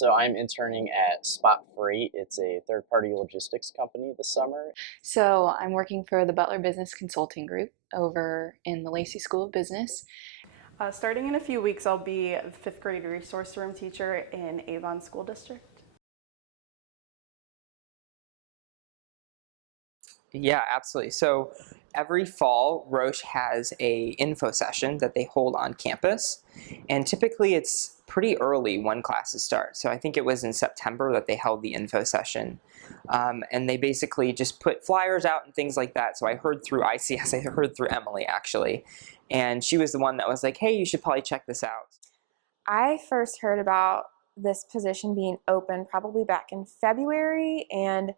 So I'm interning at Spot Freight. It's a third-party logistics company this summer. So I'm working for the Butler Business Consulting Group over in the Lacey School of Business. Starting in a few weeks, I'll be a fifth grade resource room teacher in Avon School District. Yeah, absolutely. So every fall, Roche has a info session that they hold on campus, and typically it's pretty early when classes start. So I think it was in September that they held the info session, and they basically just put flyers out and things like that. So I heard through ICS, I heard through Emily actually, and she was the one that was like, "Hey, you should probably check this out." I first heard about this position being open probably back in February, and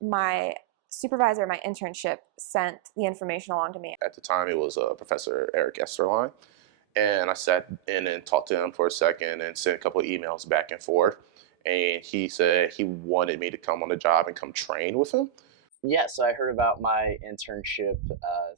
my supervisor at my internship sent the information along to me. At the time, it was Professor Eric Esterline, and I sat in and talked to him for a second and sent a couple of emails back and forth, and he said he wanted me to come on the job and come train with him. Yeah, so I heard about my internship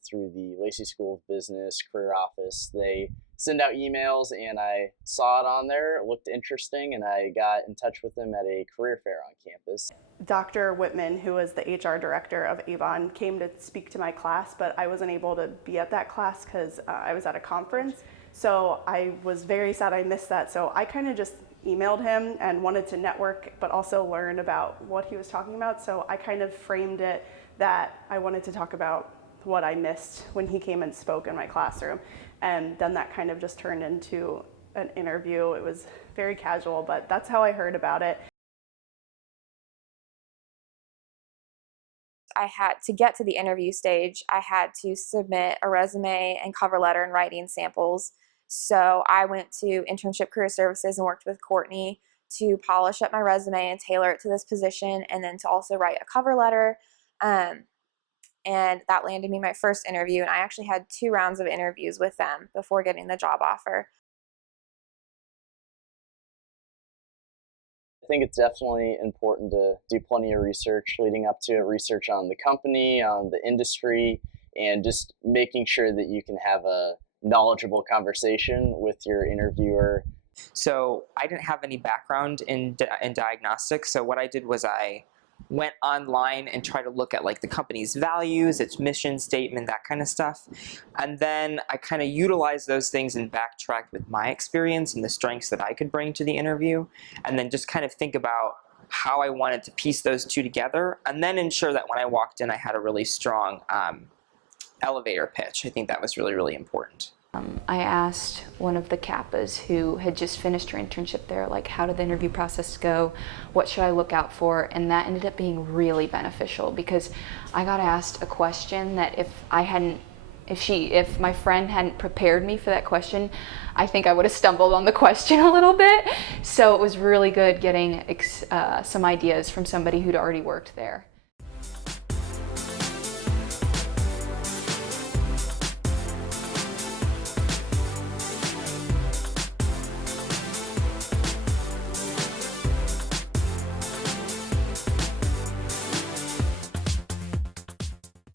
through the Lacey School of Business career office. They send out emails, and I saw it on there. It looked interesting, and I got in touch with them at a career fair on campus. Dr. Whitman, who was the HR director of Avon, came to speak to my class, but I wasn't able to be at that class because I was at a conference. So I was very sad I missed that. So I kind of just emailed him and wanted to network, but also learn about what he was talking about. So I kind of framed it that I wanted to talk about what I missed when he came and spoke in my classroom. And then that kind of just turned into an interview. It was very casual, but that's how I heard about it. I had to get to the interview stage, I had to submit a resume and cover letter and writing samples. So I went to Internship Career Services and worked with Courtney to polish up my resume and tailor it to this position, and then to also write a cover letter. And that landed me my first interview, and I actually had 2 rounds of interviews with them before getting the job offer. I think it's definitely important to do plenty of research leading up to it, research on the company, on the industry, and just making sure that you can have a knowledgeable conversation with your interviewer. So I didn't have any background in diagnostics, so what I did was I went online and tried to look at like the company's values, its mission statement, that kind of stuff. And then I kind of utilized those things and backtracked with my experience and the strengths that I could bring to the interview, and then just kind of think about how I wanted to piece those two together, and then ensure that when I walked in I had a really strong elevator pitch. I think that was really, really important. I asked one of the Kappas who had just finished her internship there, like, how did the interview process go? What should I look out for? And that ended up being really beneficial because I got asked a question that if my friend hadn't prepared me for that question, I think I would have stumbled on the question a little bit. So it was really good getting some ideas from somebody who'd already worked there.